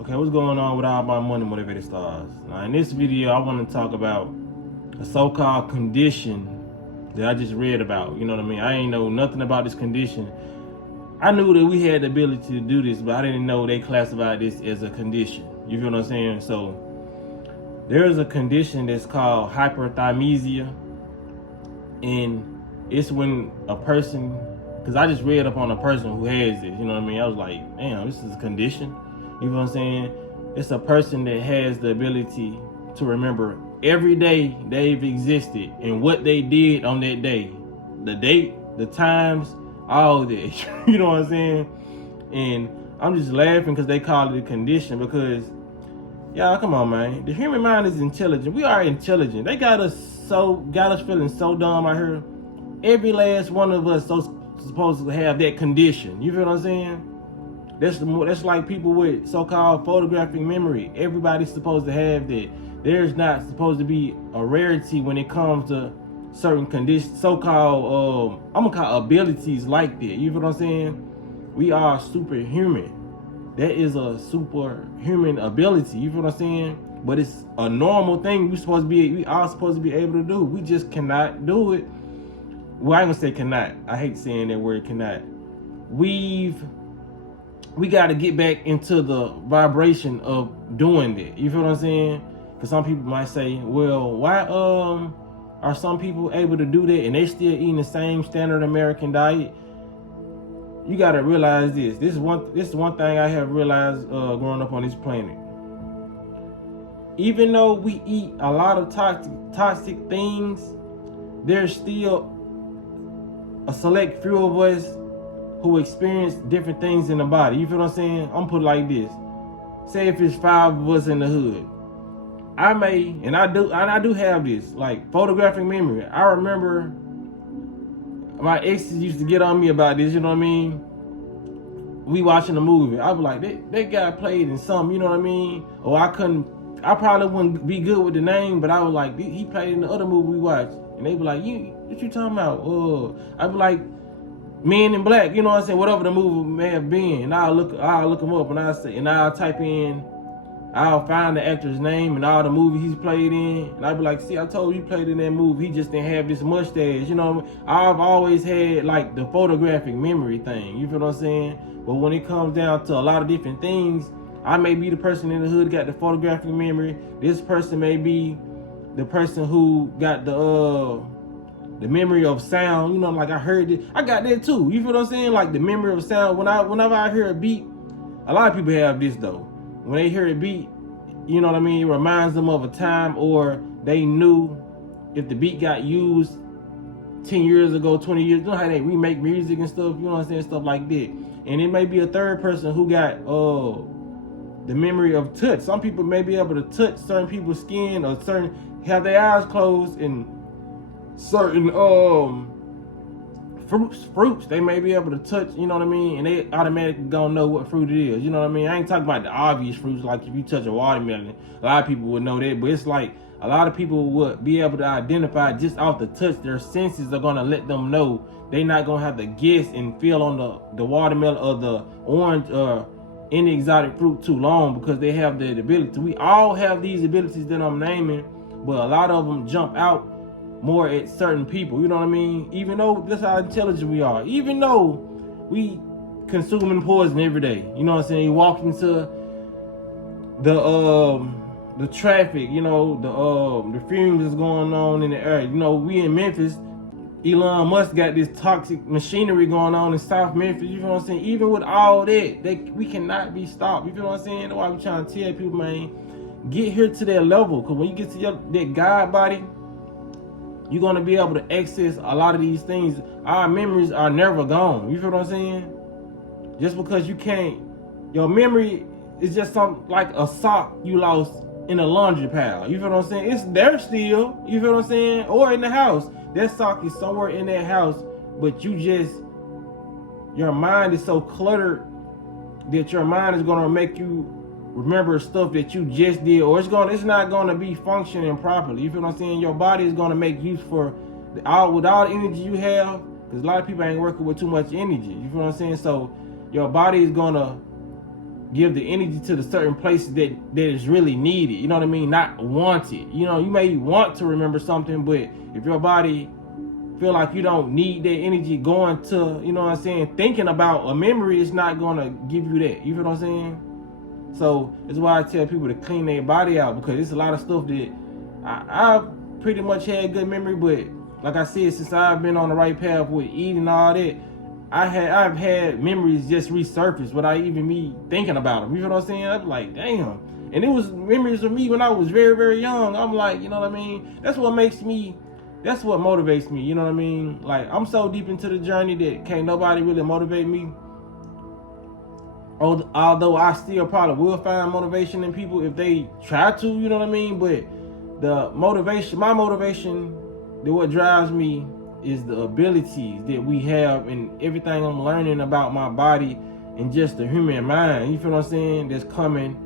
Okay, what's going on with all my money motivated stars? Now, in this video, I want to talk about a so-called condition that I just read about. You know what I mean? I ain't know nothing about this condition. I knew that we had the ability to do this, but I didn't know they classified this as a condition. You feel what I'm saying? So there's a condition that's called hyperthymesia, and it's when a person, because I just read up on a person who has it. You know what I mean? I was like, damn, this is a condition. You know what I'm saying? It's a person that has the ability to remember every day they've existed and what they did on that day. The date, the times, all that. You know what I'm saying? And I'm just laughing because they call it a condition because, y'all, come on, man. The human mind is intelligent. We are intelligent. They got us feeling so dumb out here. Every last one of us supposed to have that condition. You feel what I'm saying? That's like people with so-called photographic memory. Everybody's supposed to have that. There's not supposed to be a rarity when it comes to certain conditions, so-called I'm gonna call abilities like that. You feel what I'm saying? We are superhuman. That is a superhuman ability. You feel what I'm saying? But it's a normal thing we are supposed to be able to do. We just cannot do it. Well, I ain't gonna say cannot. I hate saying that word cannot. We got to get back into the vibration of doing that. You feel what I'm saying? Because some people might say, well, why are some people able to do that and they still eating the same standard American diet? You got to realize this. This is one thing I have realized growing up on this planet. Even though we eat a lot of toxic things, there's still a select few of us who experience different things in the body. You feel what I'm saying? I'm gonna put it like this. Say if it's 5 of us in the hood, I do have this, like photographic memory. I remember my exes used to get on me about this, you know what I mean? We watching a movie. I was like, that guy played in something, you know what I mean? Or I probably wouldn't be good with the name, but I was like, he played in the other movie we watched. And they be like, what you talking about? I be like, Men in Black, you know what I'm saying? Whatever the movie may have been, and I'll look them up, and I'll type in, I'll find the actor's name and all the movies he's played in, and I'll be like, see, I told you he played in that movie. He just didn't have this mustache, you know. I've always had like the photographic memory thing. You feel what I'm saying? But when it comes down to a lot of different things, I may be the person in the hood got the photographic memory. This person may be the person who got the memory of sound, you know, like I heard it. I got that too. You feel what I'm saying? Like the memory of sound. Whenever I hear a beat, a lot of people have this though. When they hear a beat, you know what I mean? It reminds them of a time, or they knew if the beat got used 10 years ago, 20 years. You know how they remake music and stuff, you know what I'm saying? Stuff like that. And it may be a third person who got the memory of touch. Some people may be able to touch certain people's skin or have their eyes closed and certain fruits they may be able to touch, you know what I mean, and they automatically gonna know what fruit it is, you know what I mean. I ain't talking about the obvious fruits, like if you touch a watermelon, a lot of people would know that, but it's like a lot of people would be able to identify just off the touch. Their senses are gonna let them know. They not gonna have to guess and feel on the watermelon or the orange or any exotic fruit too long, because they have the ability. We all have these abilities that I'm naming, but a lot of them jump out more at certain people, you know what I mean? Even though that's how intelligent we are, even though we consuming poison every day, you know what I'm saying? You walk into the traffic, you know, the fumes that's going on in the air. You know, we in Memphis, Elon Musk got this toxic machinery going on in South Memphis, you know what I'm saying? Even with all that, we cannot be stopped, you feel what I'm saying? That's why we trying to tell people, man, get here to that level, because when you get to that God body, you're going to be able to access a lot of these things. Our memories are never gone. You feel what I'm saying? Just because you can't, your memory is just something like a sock you lost in a laundry pile. You feel what I'm saying? It's there still. You feel what I'm saying? Or in the house. That sock is somewhere in that house, but your mind is so cluttered that your mind is going to make you remember stuff that you just did, or it's not gonna be functioning properly. You feel what I'm saying? Your body is gonna make use for with all the energy you have, because a lot of people ain't working with too much energy. You feel what I'm saying? So your body is gonna give the energy to the certain places that is really needed. You know what I mean? Not wanted. You know, you may want to remember something, but if your body feel like you don't need that energy going to, you know what I'm saying, thinking about a memory, is not gonna give you that. You feel what I'm saying? So that's why I tell people to clean their body out, because it's a lot of stuff that I pretty much had good memory, but like I said, since I've been on the right path with eating and all that, I've had memories just resurface without even me thinking about them. You know what I'm saying? I'm like, damn. And it was memories of me when I was very, very young. I'm like, you know what I mean? That's what motivates me. You know what I mean? Like, I'm so deep into the journey that can't nobody really motivate me. Although I still probably will find motivation in people if they try to, you know what I mean? But my motivation, what drives me is the abilities that we have and everything I'm learning about my body and just the human mind. You feel what I'm saying? That's coming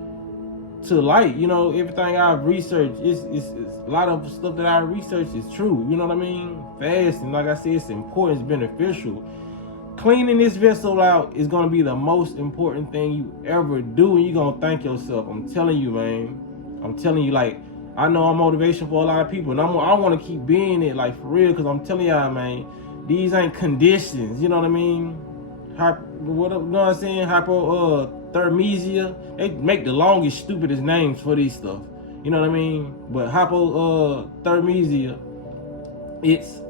to light. You know, everything I've researched, it's a lot of stuff that I researched is true. You know what I mean? Fasting, like I said, it's important, it's beneficial. Cleaning this vessel out is going to be the most important thing you ever do, and you're going to thank yourself. I'm telling you, man. I'm telling you, like, I know I'm motivation for a lot of people, and I want to keep being it, like, for real, because I'm telling y'all, man, these ain't conditions, you know what I mean? You know what I'm saying? Hyperthymesia. They make the longest, stupidest names for these stuff. You know what I mean? But hyperthymesia, it's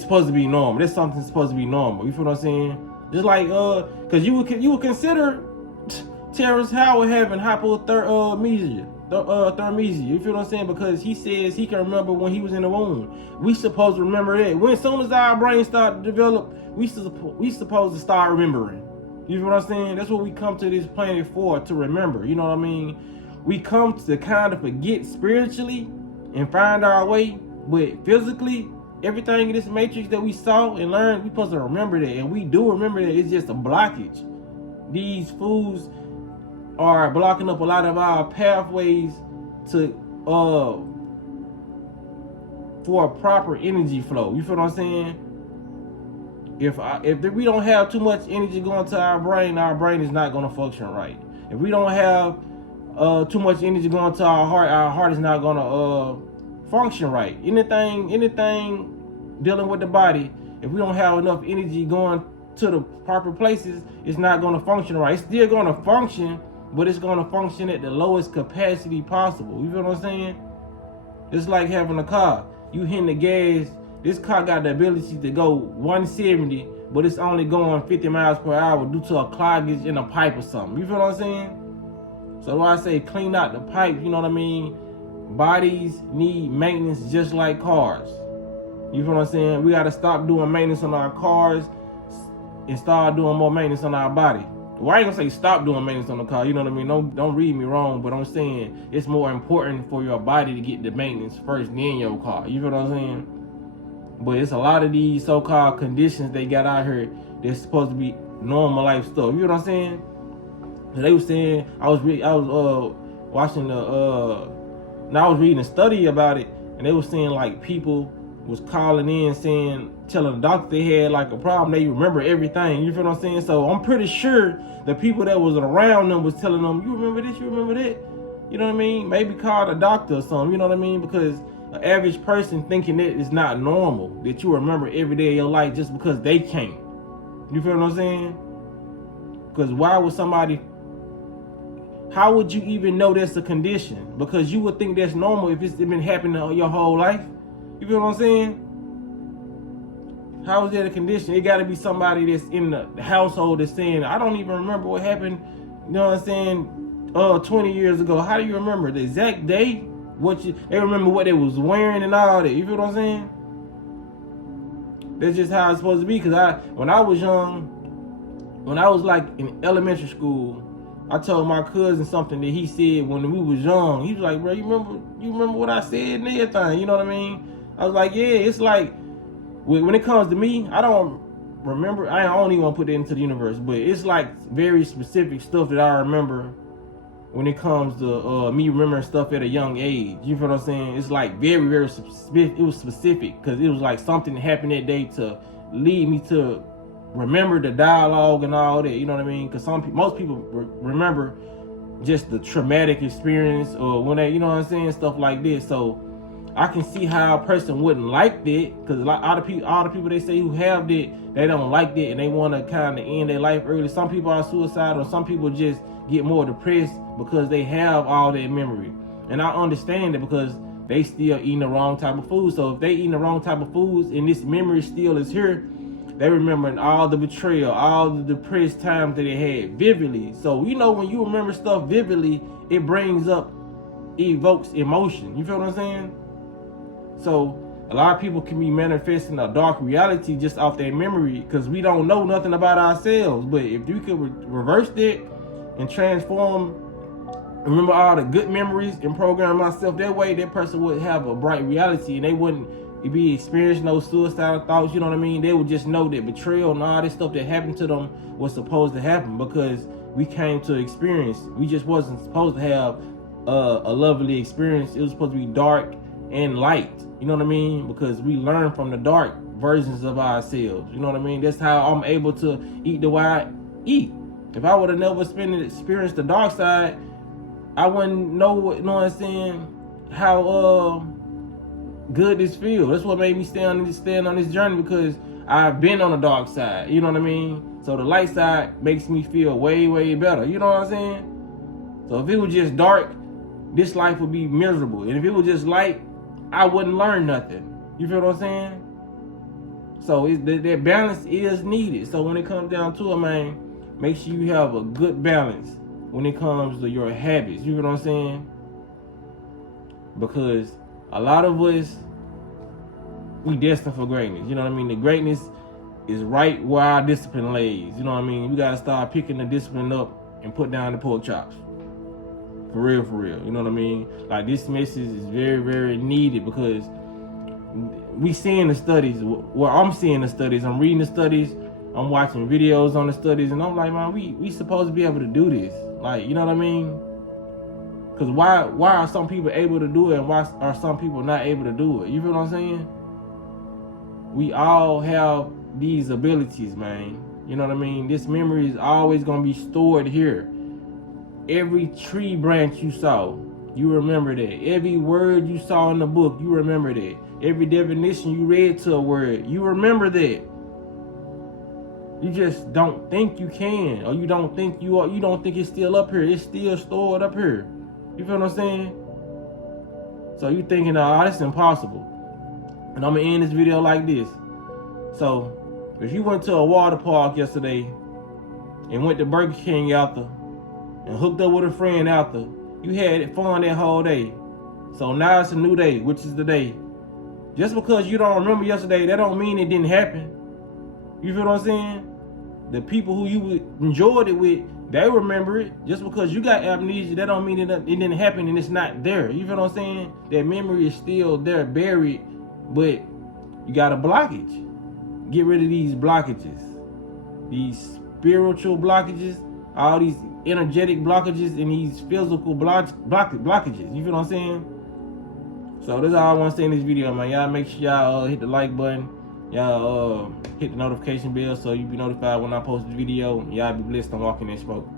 supposed to be normal. That's something that's supposed to be normal. You feel what I'm saying? Just like, because you would consider Terrence Howard having hypothermesia. You feel what I'm saying? Because he says he can remember when he was in the womb. We supposed to remember that. When as soon as our brain start to develop, we supposed to start remembering. You feel what I'm saying? That's what we come to this planet for, to remember. You know what I mean? We come to kind of forget spiritually and find our way, but physically, everything in this matrix that we saw and learned, we supposed to remember that, and we do remember that. It's just a blockage. These foods are blocking up a lot of our pathways to for a proper energy flow. You feel what I'm saying? If we don't have too much energy going to our brain is not going to function right. If we don't have too much energy going to our heart is not going to function right. Anything dealing with the body, if we don't have enough energy going to the proper places, it's not going to function right. It's still going to function, but it's going to function at the lowest capacity possible. You feel what I'm saying? It's like having a car. You hitting the gas. This car got the ability to go 170, but it's only going 50 miles per hour due to a cloggage in a pipe or something. You feel what I'm saying? So when I say clean out the pipe, you know what I mean? Bodies need maintenance just like cars. You feel what I'm saying? We got to stop doing maintenance on our cars and start doing more maintenance on our body. Well, I ain't gonna say stop doing maintenance on the car, you know what I mean? Don't read me wrong, but I'm saying it's more important for your body to get the maintenance first than your car. You feel what I'm saying? But it's a lot of these so-called conditions they got out here that's supposed to be normal life stuff. You know what I'm saying? They were saying, I was reading a study about it, and they were saying like people was calling in telling the doctor they had like a problem. They remember everything. You feel what I'm saying? So I'm pretty sure the people that was around them was telling them, you remember this, you remember that. You know what I mean? Maybe call the doctor or something. You know what I mean? Because an average person thinking that is not normal, that you remember every day of your life just because they can't. You feel what I'm saying? Because how would you even know that's a condition? Because you would think that's normal if it's been happening your whole life. You feel what I'm saying? How is that a condition? It got to be somebody that's in the household that's saying, I don't even remember what happened, you know what I'm saying, 20 years ago. How do you remember the exact day? They remember what they was wearing and all that. You feel what I'm saying? That's just how it's supposed to be. Because when I was young, when I was like in elementary school, I told my cousin something that he said when we was young. He was like, bro, you remember what I said and everything? You know what I mean? I was like, yeah, it's like, when it comes to me, I don't remember. I don't even want to put that into the universe, but it's like very specific stuff that I remember when it comes to me remembering stuff at a young age. You feel what I'm saying? It's like very, very specific. It was specific because it was like something that happened that day to lead me to remember the dialogue and all that. You know what I mean? Because most people remember just the traumatic experience, or when they, you know what I'm saying, stuff like this. So I can see how a person wouldn't like that, because all the people they say who have that, they don't like that and they want to kind of end their life early. Some people are suicidal, some people just get more depressed because they have all that memory. And I understand it, because they still eating the wrong type of food. So if they eating the wrong type of foods and this memory still is here, they remembering all the betrayal, all the depressed times that they had vividly. So you know, when you remember stuff vividly, it evokes emotion. You feel what I'm saying? So a lot of people can be manifesting a dark reality just off their memory, because we don't know nothing about ourselves. But if you could reverse that and transform, remember all the good memories and program myself that way, that person would have a bright reality, and they wouldn't be experiencing those suicidal thoughts. You know what I mean? They would just know that betrayal and all this stuff that happened to them was supposed to happen, because we came to experience. We just wasn't supposed to have a lovely experience. It was supposed to be dark and light. You know what I mean? Because we learn from the dark versions of ourselves. You know what I mean? That's how I'm able to eat the way I eat. If I would have never experienced the dark side, I wouldn't know, you know what I'm saying, how good this feels. That's what made me stand on this journey, because I've been on the dark side. You know what I mean? So the light side makes me feel way, way better. You know what I'm saying? So if it was just dark, this life would be miserable. And if it was just light, I wouldn't learn nothing. You feel what I'm saying? So that balance is needed. So when it comes down to it, man, make sure you have a good balance when it comes to your habits. You feel what I'm saying? Because a lot of us, we destined for greatness. You know what I mean? The greatness is right where our discipline lays. You know what I mean? We gotta start picking the discipline up and put down the pork chops. For real, for real. You know what I mean? Like, this message is very, very needed, because we seeing the studies. Well, I'm seeing the studies. I'm reading the studies. I'm watching videos on the studies, and I'm like, man, we supposed to be able to do this. Like, you know what I mean? Because why are some people able to do it, and why are some people not able to do it? You feel what I'm saying? We all have these abilities, man. You know what I mean? This memory is always going to be stored here. Every tree branch you saw, you remember that. Every word you saw in the book, you remember that. Every definition you read to a word, you remember that. You just don't think you can, or you don't think you are. You don't think it's still up here. It's still stored up here. You feel what I'm saying? So you thinking, oh, that's impossible. And I'm gonna end this video like this. So if you went to a water park yesterday and went to Burger King after, and hooked up with a friend after, you had fun that whole day. So now it's a new day, which is the day. Just because you don't remember yesterday, that don't mean it didn't happen. You feel what I'm saying? The people who you enjoyed it with, they remember it. Just because you got amnesia, that don't mean it didn't happen and it's not there. You feel what I'm saying? That memory is still there, buried, but you got a blockage. Get rid of these blockages. These spiritual blockages, all these energetic blockages, and these physical blockages. You feel what I'm saying? So that's all I want to say in this video, man. Y'all make sure y'all hit the like button. Y'all hit the notification bell so you be notified when I post the video. Y'all be blessed on walking and spoke.